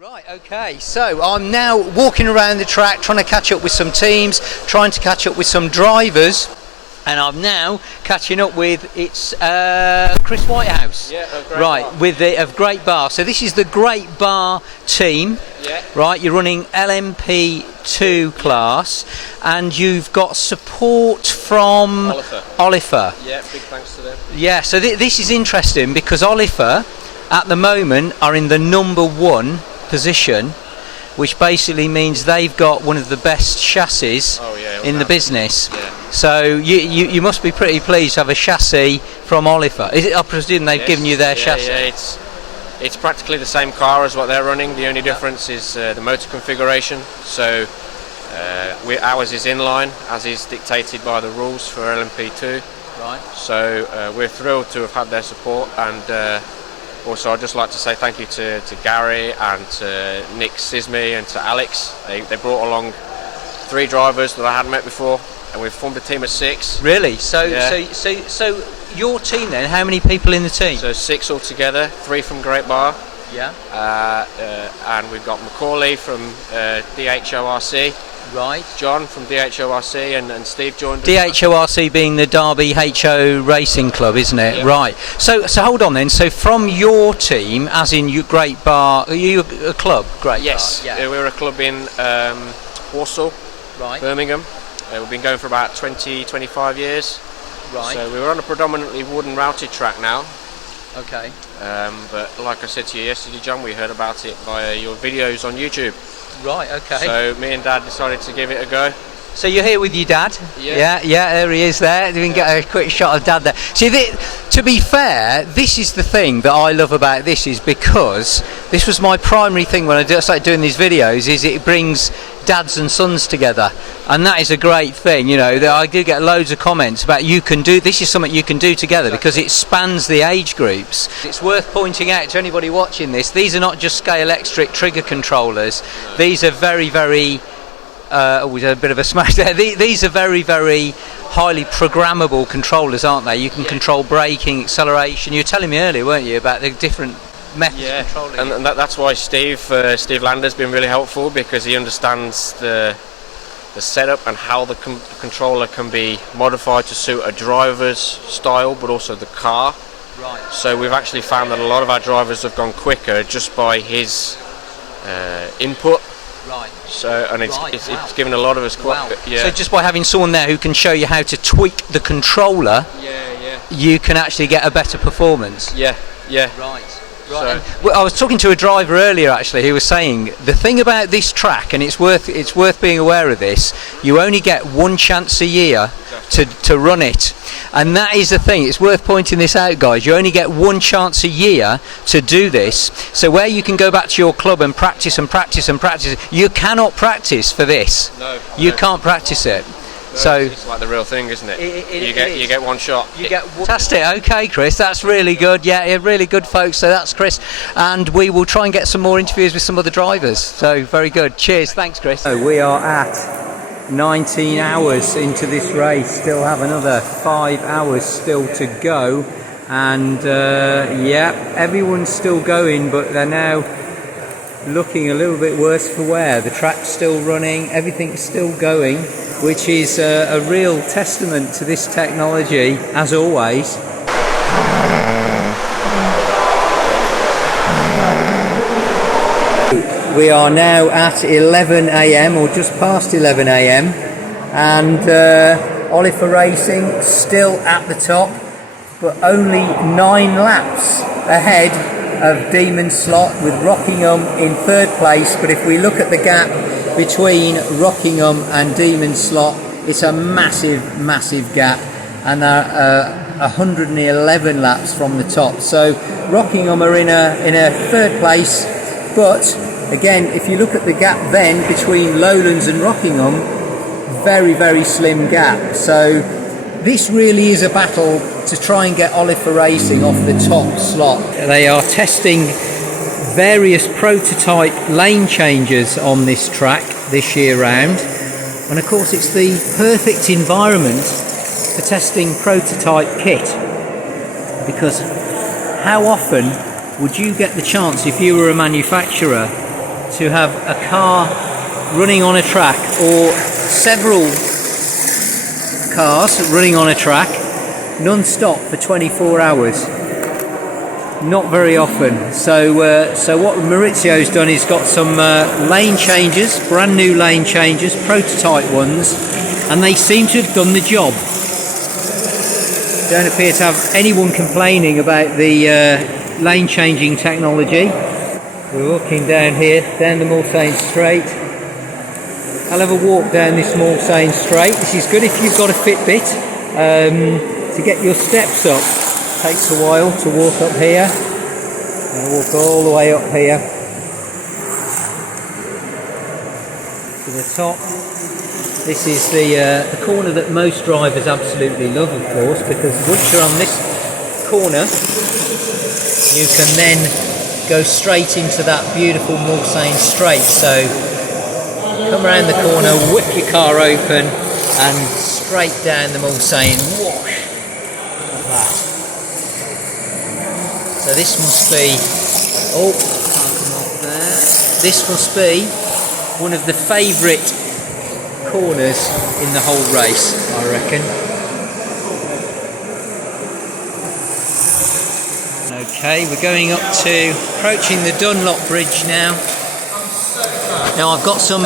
Right, okay, so I'm now walking around the track trying to catch up with some teams, trying to catch up with some drivers, and I'm now catching up with Chris Whitehouse. Yeah, of Great right, Bar. with of Great Bar. So this is the Great Bar team. Yeah. Right, you're running LMP2 class, and you've got support from Oliver. Yeah, big thanks to them. Yeah, so this is interesting because Oliver at the moment are in the number one position, which basically means they've got one of the best chassis in the business. Yeah. So you must be pretty pleased to have a chassis from Oliver. I presume they've given you their chassis. Yeah, it's practically the same car as what they're running. The only difference is the motor configuration. So ours is inline, as is dictated by the rules for LMP2. Right. So we're thrilled to have had their support, and also I'd just like to say thank you to Gary and to Nick Sismy and to Alex. They brought along 3 drivers that I hadn't met before, and we've formed a team of 6. Really? So your team then? How many people in the team? So 6 altogether, 3 from Great Bar. Yeah. And we've got Macaulay from DHORC. Right. John from DHORC and Steve joined us. DHORC being the Derby HO Racing Club, isn't it? Yep. Right. So hold on then. So from your team, as in you Great Bar, are you a club? Great Yes. Bar? Yeah. We're a club in Warsaw, Right. Birmingham. We've been going for about 25 years. Right. So we were on a predominantly wooden routed track now. Okay. But like I said to you yesterday, John, we heard about it via your videos on YouTube. Right. Okay. So me and Dad decided to give it a go. So you're here with your dad? Yeah. Yeah, there he is there. We can get a quick shot of Dad there. See, to be fair, this is the thing that I love about this, is because this was my primary thing when I started doing these videos, is it brings dads and sons together, and that is a great thing. You know, I do get loads of comments about this is something you can do together, because it spans the age groups. It's worth pointing out to anybody watching this, these are not just Scale Electric trigger controllers. These are very, very we had a bit of a smash there. These are very, very highly programmable controllers, aren't they? You can control braking, acceleration. You were telling me earlier, weren't you, about the different methods of controlling. And that's why Steve Lander's been really helpful, because he understands the setup and how the controller can be modified to suit a driver's style, but also the car. Right. So we've actually found that a lot of our drivers have gone quicker just by his input. Right. So it's given a lot of us Wow. Yeah. So just by having someone there who can show you how to tweak the controller, you can actually get a better performance. Yeah. Right. So, I was talking to a driver earlier actually who was saying the thing about this track, and it's worth being aware of this, you only get one chance a year to run it, and that is the thing. It's worth pointing this out, guys. You only get one chance a year to do this, so where you can go back to your club and practice, you cannot practice for this. You can't practice it. So it's like the real thing, isn't it? You get one shot. Fantastic. Okay, Chris, that's really good. Yeah, really good, folks. So that's Chris, and we will try and get some more interviews with some other drivers. So very good. Cheers. Thanks, Chris. So we are at 19 hours into this race. Still have another 5 hours still to go, and everyone's still going, but they're now looking a little bit worse for wear. The track's still running, everything's still going, which is a real testament to this technology, as always. We are now at 11 AM or just past 11 AM, and Oliver Racing still at the top, but only 9 laps ahead of Demon Slot, with Rockingham in 3rd place. But if we look at the gap between Rockingham and Demon Slot, it's a massive gap, and they're 111 laps from the top. So Rockingham are in a 3rd place, but again, if you look at the gap then between Lowlands and Rockingham, very slim gap. So this really is a battle to try and get Oliver Racing off the top slot. They are testing various prototype lane changes on this track this year round, and of course it's the perfect environment for testing prototype kit, because how often would you get the chance, if you were a manufacturer, to have a car running on a track, or several cars running on a track non-stop for 24 hours. Not very often. So what Maurizio's done is got some lane changes, brand new lane changes, prototype ones, and they seem to have done the job. Don't appear to have anyone complaining about the lane changing technology. We're walking down here, down the Mulsanne Straight. I'll have a walk down this Mulsanne Straight. This is good if you've got a Fitbit to get your steps up. Takes a while to walk up here. And walk all the way up here to the top. This is the corner that most drivers absolutely love, of course, because once you're on this corner, you can then go straight into that beautiful Mulsanne Straight. So come around the corner, whip your car open, and straight down the Mulsanne. Whoosh, like that. So this must be, oh, can't come off there. This must be one of the favourite corners in the whole race, I reckon. Okay, we're going up to, approaching the Dunlop Bridge now. Now I've got some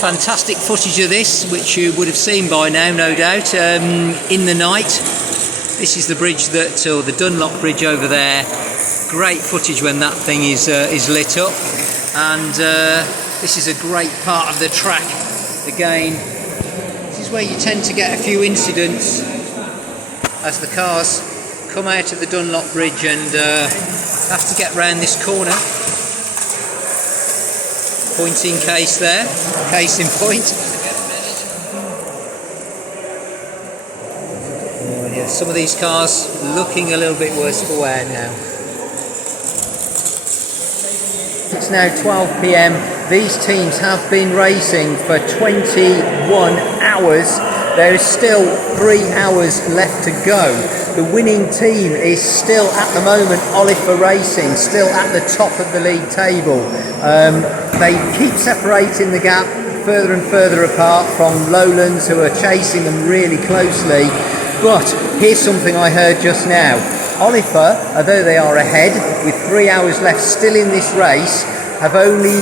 fantastic footage of this, which you would have seen by now, no doubt, in the night. This is the bridge that, or the Dunlop Bridge over there. Great footage when that thing is lit up, and this is a great part of the track. Again, this is where you tend to get a few incidents as the cars come out of the Dunlop Bridge and have to get round this corner. Pointing case there, case in point. Oh, yeah, some of these cars looking a little bit worse for wear now. It's now 12 p.m. These teams have been racing for 21 hours. There is still 3 hours left to go. The winning team is still at the moment Oliver Racing, still at the top of the league table. They keep separating the gap further and further apart from Lowlands, who are chasing them really closely. But here's something I heard just now. Oliver, although they are ahead with 3 hours left still in this race, have only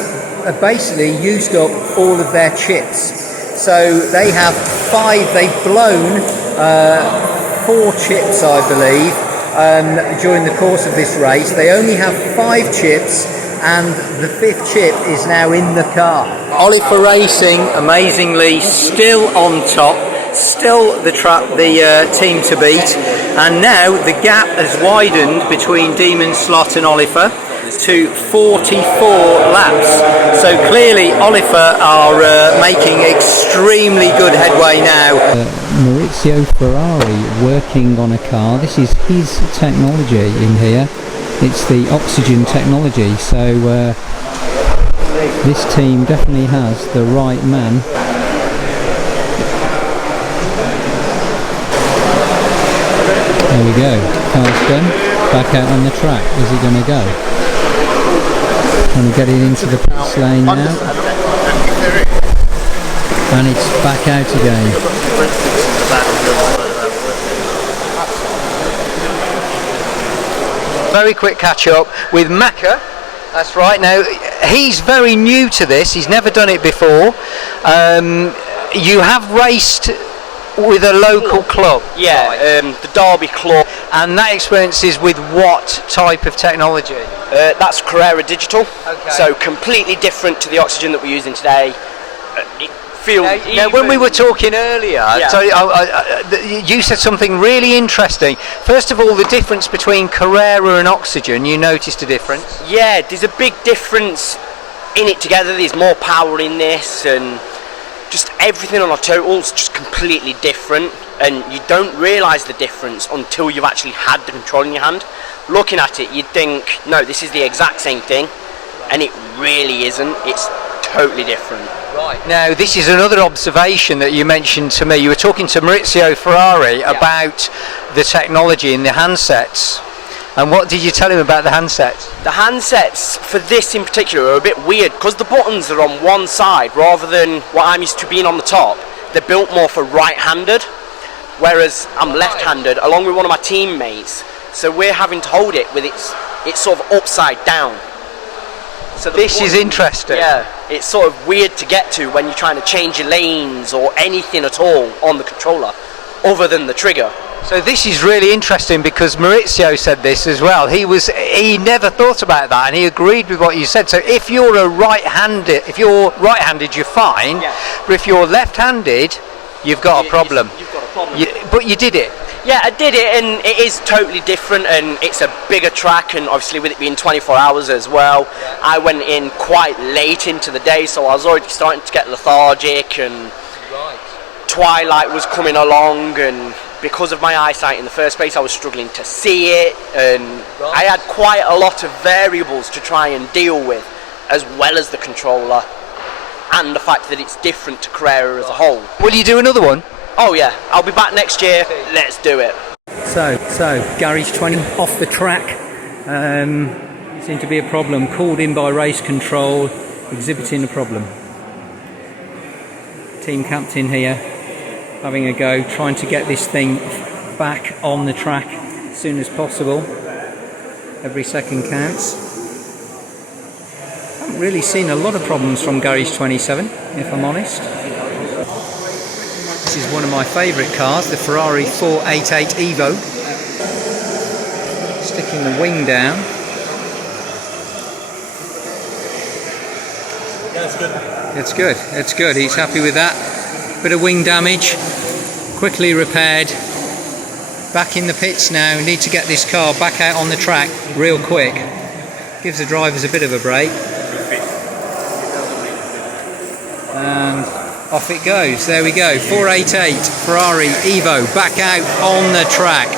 basically used up all of their chips. So they have 5, they've blown 4 chips, I believe, during the course of this race. They only have 5 chips, and the 5th chip is now in the car. Oliver Racing, amazingly, still on top, still the team to beat, and now the gap has widened between Demon Slot and Oliver to 44 laps. So clearly Oliver are making extremely good headway now. Maurizio Ferrari working on a car. This is his technology in here. It's the oxygen technology. So this team definitely has the right man. There we go. Car's done. Back out on the track. Is he going to go? And getting into the pit lane now, and it's back out again. Very quick catch up with Macca. That's right. Now he's very new to this. He's never done it before. You have raced with a local club. Yeah, the Derby Club. And that experience is with what type of technology? That's Carrera Digital. Okay. So completely different to the oxygen that we're using today. It feels now when we were talking earlier, yeah. so you said something really interesting. First of all, the difference between Carrera and oxygen, you noticed a difference? Yeah, there's a big difference in it together. There's more power in this, and just everything on a total is just completely different, and you don't realise the difference until you've actually had the control in your hand. Looking at it, you'd think, no, this is the exact same thing, and it really isn't. It's totally different. Right. Now, this is another observation that you mentioned to me. You were talking to Maurizio Ferrari about the technology in the handsets, And what did you tell him about the handsets? The handsets for this in particular are a bit weird because the buttons are on one side rather than what I'm used to being on the top. They're built more for right-handed, whereas I'm left-handed along with one of my teammates. So we're having to hold it with it's sort of upside down. So This is interesting. Yeah, it's sort of weird to get to when you're trying to change your lanes or anything at all on the controller, other than the trigger. So this is really interesting because Maurizio said this as well. He never thought about that, and he agreed with what you said. So if you're right-handed, you're fine. Yeah. But if you're left-handed, you've got a problem. You've got a problem. But you did it. Yeah, I did it, and it is totally different, and it's a bigger track, and obviously with it being 24 hours as well, I went in quite late into the day, so I was already starting to get lethargic, and twilight was coming along, and because of my eyesight in the first place, I was struggling to see it, and I had quite a lot of variables to try and deal with, as well as the controller, and the fact that it's different to Carrera as a whole. Will you do another one? Oh yeah, I'll be back next year. Let's do it. So Garage 20 off the track. Seemed to be a problem. Called in by race control, exhibiting a problem. Team captain here, having a go, trying to get this thing back on the track as soon as possible. Every second counts. Haven't really seen a lot of problems from Garage 27, if I'm honest. This is one of my favourite cars, the Ferrari 488 Evo. Sticking the wing down. Yeah, it's good. It's good. He's happy with that. Bit of wing damage, quickly repaired. Back in the pits now. Need to get this car back out on the track real quick. Gives the drivers a bit of a break. And off it goes. There we go. 488 Ferrari Evo back out on the track.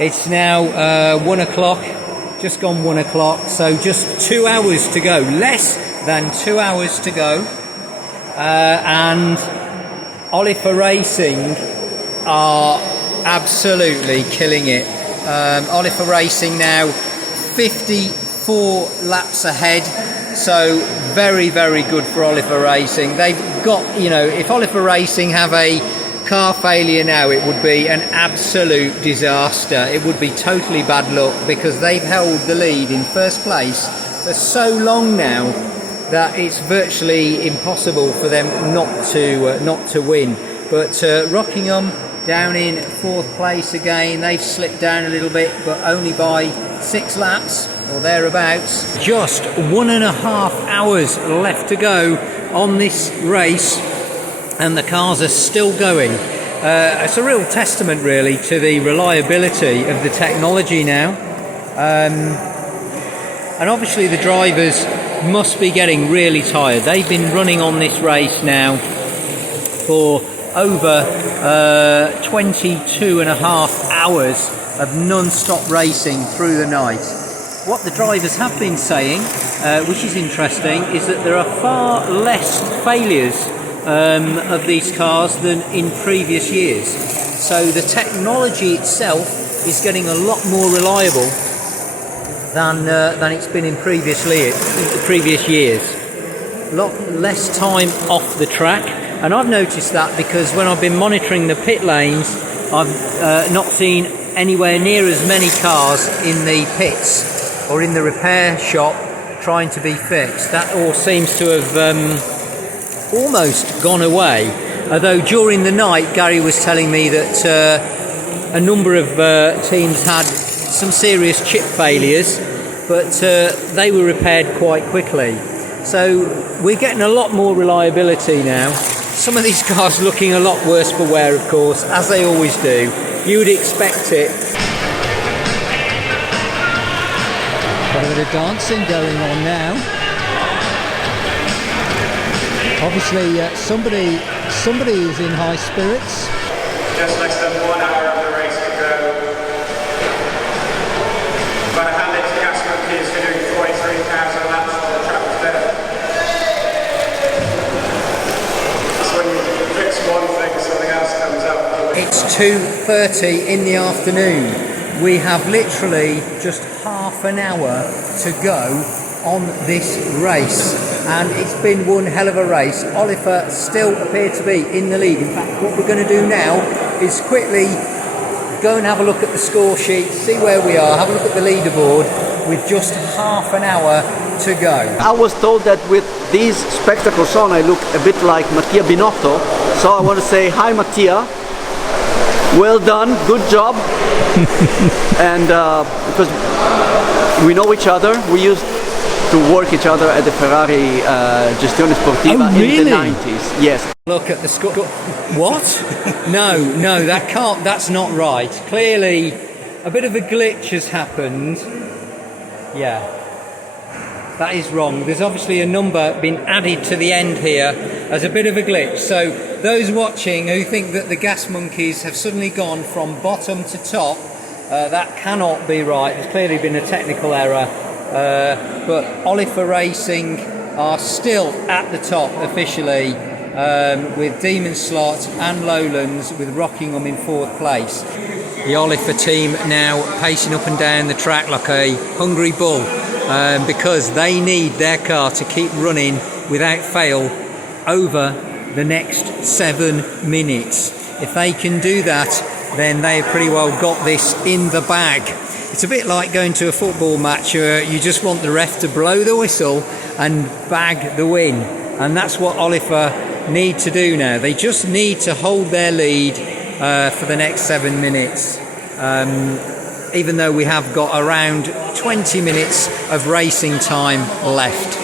It's now 1 o'clock, just gone 1 o'clock, so just 2 hours to go, less than 2 hours to go. And Oliver Racing are absolutely killing it. Oliver Racing now 54 laps ahead. So very, very good for Oliver Racing. They've got, if Oliver Racing have a car failure now, it would be an absolute disaster. It would be totally bad luck because they've held the lead in first place for so long now that it's virtually impossible for them not to win. But Rockingham down in fourth place again. They've slipped down a little bit, but only by 6 laps or thereabouts. Just 1.5 hours left to go on this race, and the cars are still going. It's a real testament, really, to the reliability of the technology now. And obviously, the drivers must be getting really tired. They've been running on this race now for over 22.5 hours of non-stop racing through the night. What the drivers have been saying, which is interesting, is that there are far less failures of these cars than in previous years. So the technology itself is getting a lot more reliable than it's been in previous years. A lot less time off the track, and I've noticed that because when I've been monitoring the pit lanes, I've not seen anywhere near as many cars in the pits or in the repair shop trying to be fixed. That all seems to have almost gone away. Although during the night, Gary was telling me that a number of teams had some serious chip failures, but they were repaired quite quickly. So we're getting a lot more reliability now. Some of these cars looking a lot worse for wear, of course, as they always do. You would expect it. Got a bit of dancing going on now. Obviously, somebody is in high spirits. Just less than 1 hour of the race to go. But I hand it to Casper Keys for doing 43,000 laps on the track today. That's when you fix one thing, something else comes up. It's 2:30 in the afternoon. we have literally just half an hour to go on this race, and it's been one hell of a race. Oliver still appeared to be in the lead. In fact, what we're going to do now is quickly go and have a look at the score sheet, see where we are, have a look at the leaderboard with just half an hour to go. I was told that with these spectacles on I look a bit like Mattia Binotto, so I want to say hi Mattia, well done, good job. And because we know each other, we used to work each other at the Ferrari Gestione Sportiva in the 90s. Yes. Look at the score. What? No, that's not right. Clearly, a bit of a glitch has happened. Yeah, that is wrong. There's obviously a number been added to the end here as a bit of a glitch. So those watching who think that the Gas Monkeys have suddenly gone from bottom to top, that cannot be right. There's clearly been a technical error. But Oliver Racing are still at the top officially, with Demon Slot and Lowlands with Rockingham in 4th place. The Oliver team now pacing up and down the track like a hungry bull, because they need their car to keep running without fail over the next 7 minutes. If they can do that, then they've pretty well got this in the bag. It's a bit like going to a football match where you just want the ref to blow the whistle and bag the win. And that's what Oliver need to do now. They just need to hold their lead for the next 7 minutes. Even though we have got around 20 minutes of racing time left.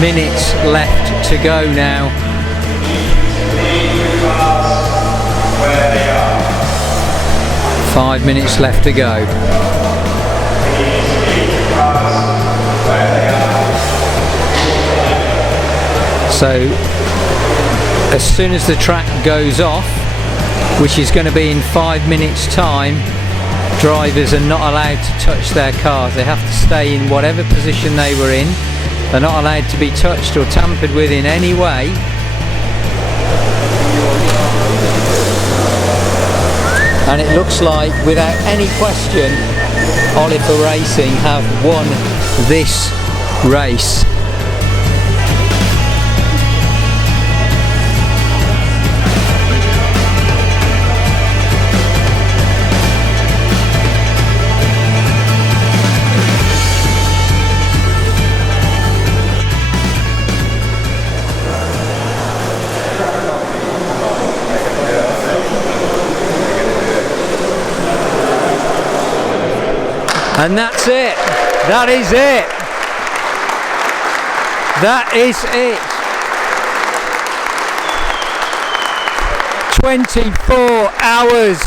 Minutes left to go now. Where they are. 5 minutes left to go. So as soon as the track goes off, which is going to be in 5 minutes time, drivers are not allowed to touch their cars. They have to stay in whatever position they were in. They're not allowed to be touched or tampered with in any way. And it looks like, without any question, Oliver Racing have won this race. And that's it. That is it. That is it. 24 hours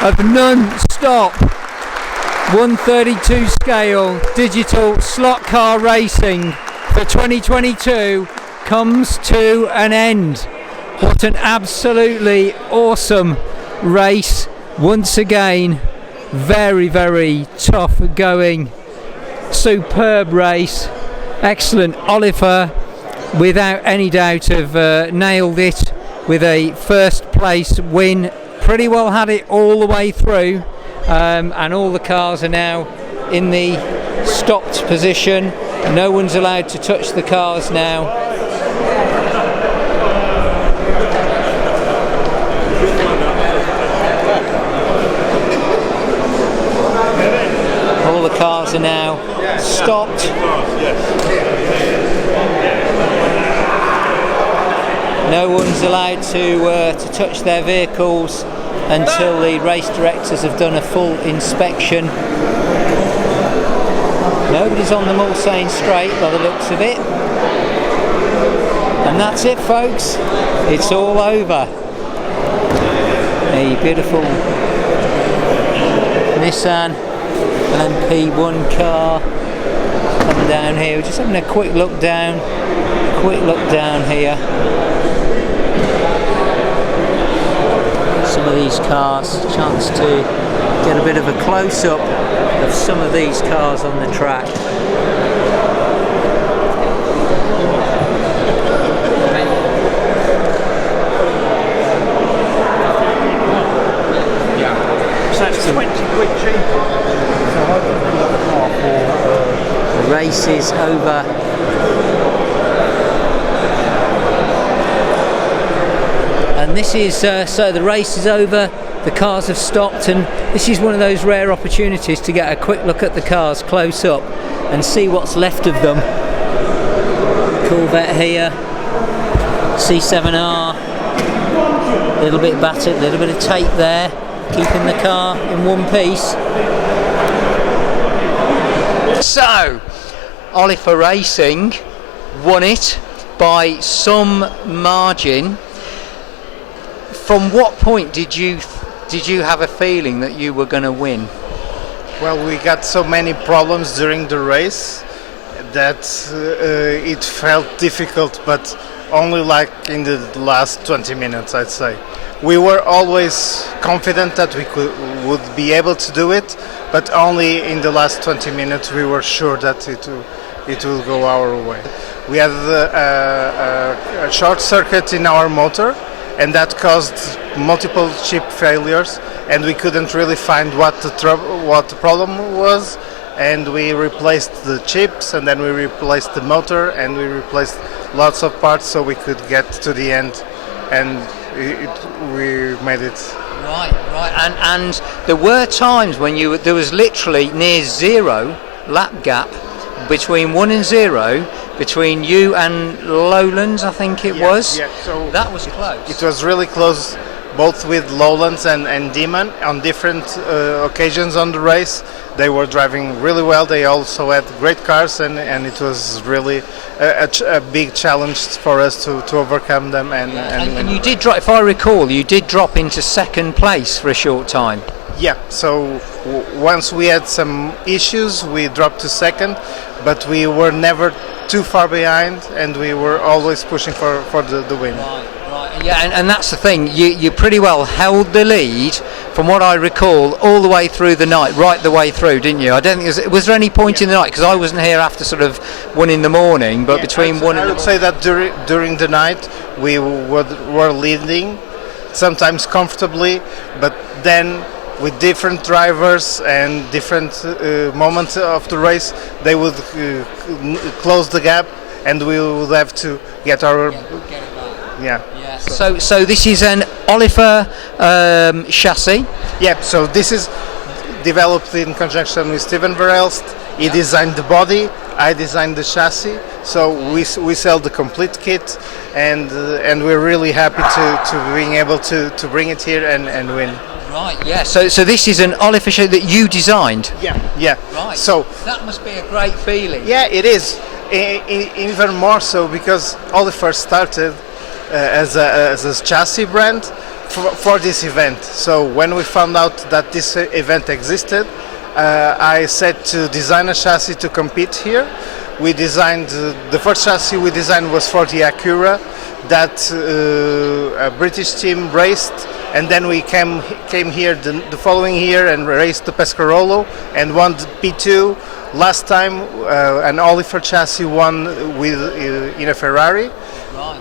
of non-stop 132 scale digital slot car racing for 2022 comes to an end. What an absolutely awesome race once again. Very, very tough going, superb race, excellent. Oliver, without any doubt, have nailed it with a first place win. Pretty well had it all the way through, and all the cars are now in the stopped position. No one's allowed to touch the cars now. the cars are now stopped. No one's allowed to touch their vehicles until the race directors have done a full inspection. Nobody's on the Mulsanne Straight by the looks of it. And that's it, folks. It's all over. A beautiful Nissan LMP1 car coming down here. We're just having a quick look down here. Some of these cars, chance to get a bit of a close-up of some of these cars on the track. So it's 20 quid cheaper. The race is over. And this is so the race is over, the cars have stopped, and this is one of those rare opportunities to get a quick look at the cars close up and see what's left of them. Corvette here, C7R, a little bit battered, a little bit of tape there, keeping the car in one piece. So, Oliver Racing won it by some margin. From what point did you have a feeling that you were going to win? Well, we got so many problems during the race that it felt difficult, but only like in the last 20 minutes, I'd say. We were always confident that we would be able to do it, but only in the last 20 minutes we were sure that it will go our way. We had a short circuit in our motor, and that caused multiple chip failures, and we couldn't really find what the problem was, and we replaced the chips, and then we replaced the motor, and we replaced lots of parts so we could get to the end, and we made it. Right, and there were times when there was literally near zero lap gap between 1 and 0 between you and Lowlands, I think it was. Yeah, so that was close. It was really close, both with Lowlands and Demon on different occasions on the race. They were driving really well. They also had great cars, and it was really a big challenge for us to overcome them. And you did drop, if I recall, you did drop into second place for a short time. Yeah, so once we had some issues, we dropped to second, but we were never too far behind, and we were always pushing for the win. Right. Yeah, and that's the thing. You pretty well held the lead, from what I recall, all the way through the night, right the way through, didn't you? I don't think was there any point in the night, because I wasn't here after sort of 1 in the morning, but between 1 and I would say that during the night we were leading, sometimes comfortably, but then with different drivers and different moments of the race, they would close the gap, and we would have to get our yeah. So this is an Oliver chassis. Yeah. So this is developed in conjunction with Steven Verhelst. He designed the body. I designed the chassis. So we sell the complete kit, and we're really happy to being able to bring it here and win. Right, yeah. So this is an Oliver chassis that you designed. Yeah. Right. So that must be a great feeling. Yeah, it is. Even more so because Oliver started as a chassis brand for this event. So when we found out that this event existed, I said to design a chassis to compete here. We designed the first chassis we designed was for the Acura that a British team raced, and then we came here the following year and raced the Pescarolo and won the P2. Last time an Oliver chassis won in a Ferrari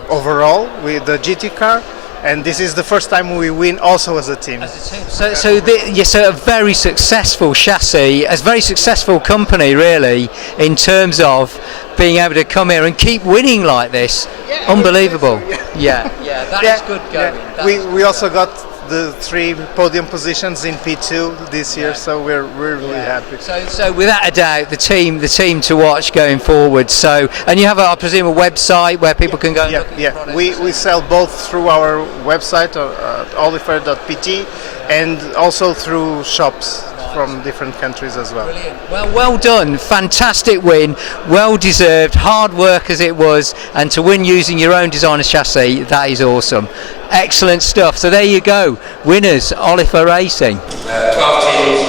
overall with the GT car, and this is the first time we win also as a team. So a very successful chassis, a very successful company really, in terms of being able to come here and keep winning like this. Unbelievable. Yeah, that is good going. We also got the 3 podium positions in P2 this year, so we're really happy. So without a doubt, the team to watch going forward. So, and you have, I presume, a website where people can go and look at the products. We sell both through our website at olifer.pt and also through shops from different countries as well. Brilliant. Well done. Fantastic win. Well deserved. Hard work as it was, and to win using your own designer chassis, that is awesome. Excellent stuff. So there you go. Winners, Olifer Racing. 12 teams,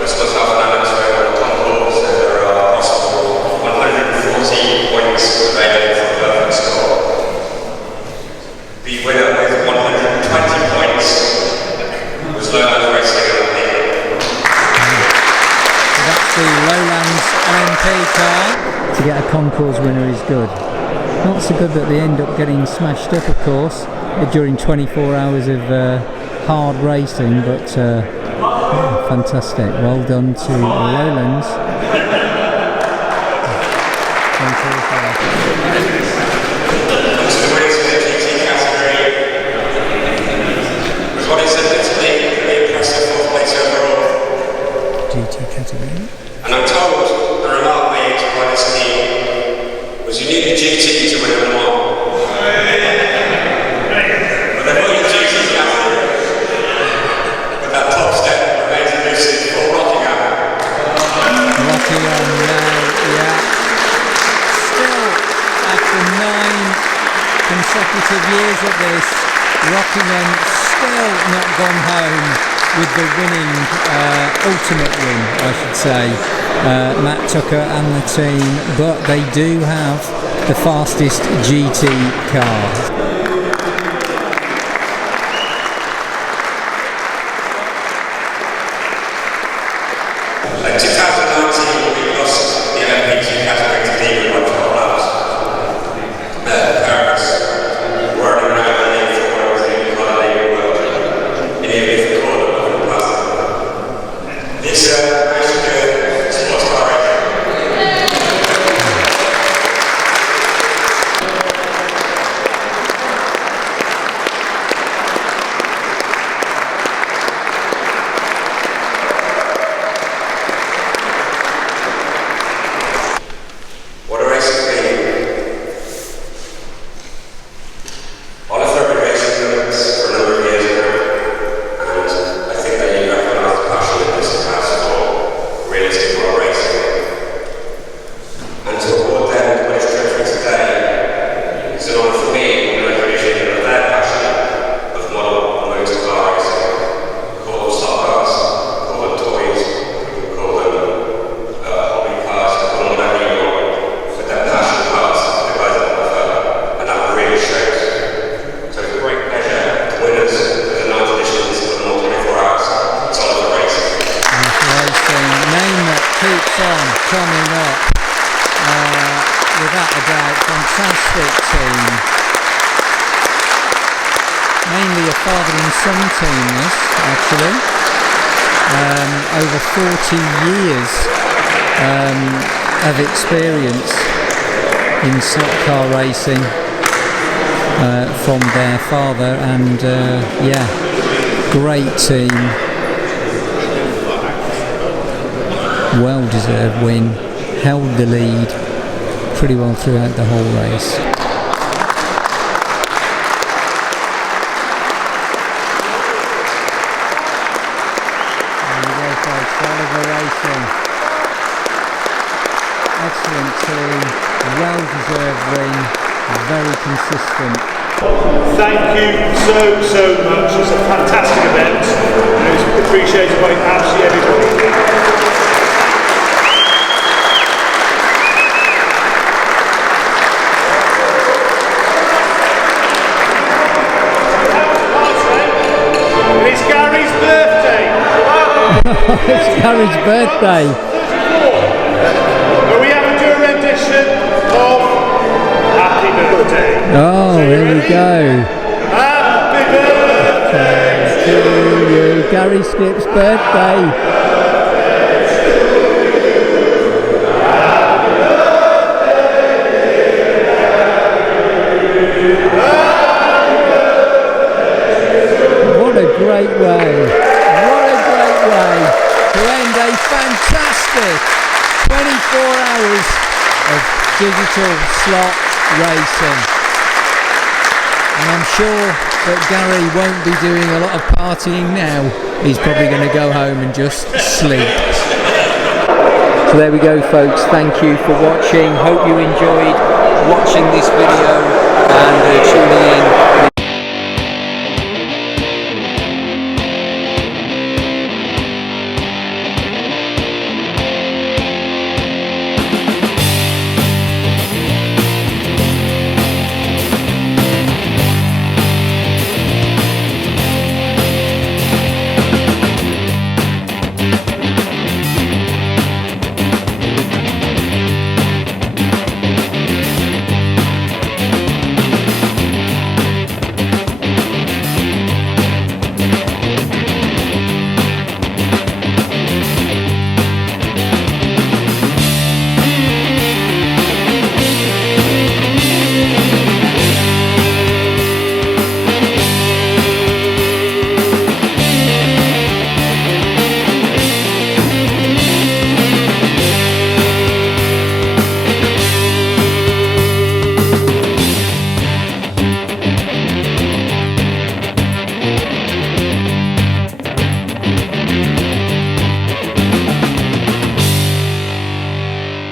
we're supposed to have an annex on the concourse, and there are possible 114 points available for the perfect score. The winner with 120 points was Lowlands Racing LMP. That's the Lowlands LMP car. To get a concours winner is good. Not so good that they end up getting smashed up, of course, during 24 hours of hard racing, but fantastic. Well done to Lowlands. The winners in the GT category was what is admittedly an impressive 4th place overall. GT category. And I'm told the remark made by this team was you need a GT to win them all. But they've won the GT category. But that top step remains elusive for Rockingham. Rockingham now, yeah. Still, after 9 consecutive years at this, Rockingham still not gone home with the winning, ultimate win, I should say. Matt Tucker and the team, but they do have the fastest GT car. In 2019, we lost the LMP2 category to Demon by 12 laps. Paris weren't around the league for what I was thinking about the league world. In the fifth quarter of the past. This actually good sports car racing. What a race it's been. Oliver been racing with us for a number of years now, and I think that you recognise the passion that this has for realistic world racing. And to award them the British Trophy today is an honour for me and recognition of their passion of model motor car racing. Call them stock cars, call them toys, call them hobby cars, call them whatever you want. With their passion cars, the guys that offer, and that really shows. So it's a great pleasure, the winners of the 9th editions of the More 24 Hours, it's Oliver Racing. Racing, name that keeps on coming up, without a doubt. Fantastic team. Mainly a father and son team, this actually. Over 40 years of experience in slot car racing from their father, and yeah, great team. Well deserved win, held the lead pretty well throughout the whole race. There we go, folks, Oliver Racing. Excellent team, well deserved win, very consistent. Thank you so much. It's a fantastic event. And it's appreciated by absolutely everybody. It's Gary's birthday. It's Gary's birthday. But we have to do a rendition of Happy Birthday. Oh, here we go. Happy birthday To you, Gary Skip's birthday. What a great Digital Slot Racing. And I'm sure that Gary won't be doing a lot of partying now. He's probably going to go home and just sleep. So there we go, folks. Thank you for watching. Hope you enjoyed watching this video and tuning in.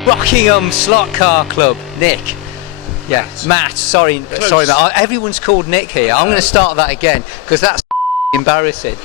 Rockingham Slot Car Club, Nick. Yeah, Matt. Sorry, Matt. Everyone's called Nick here. I'm going to start that again because that's embarrassing.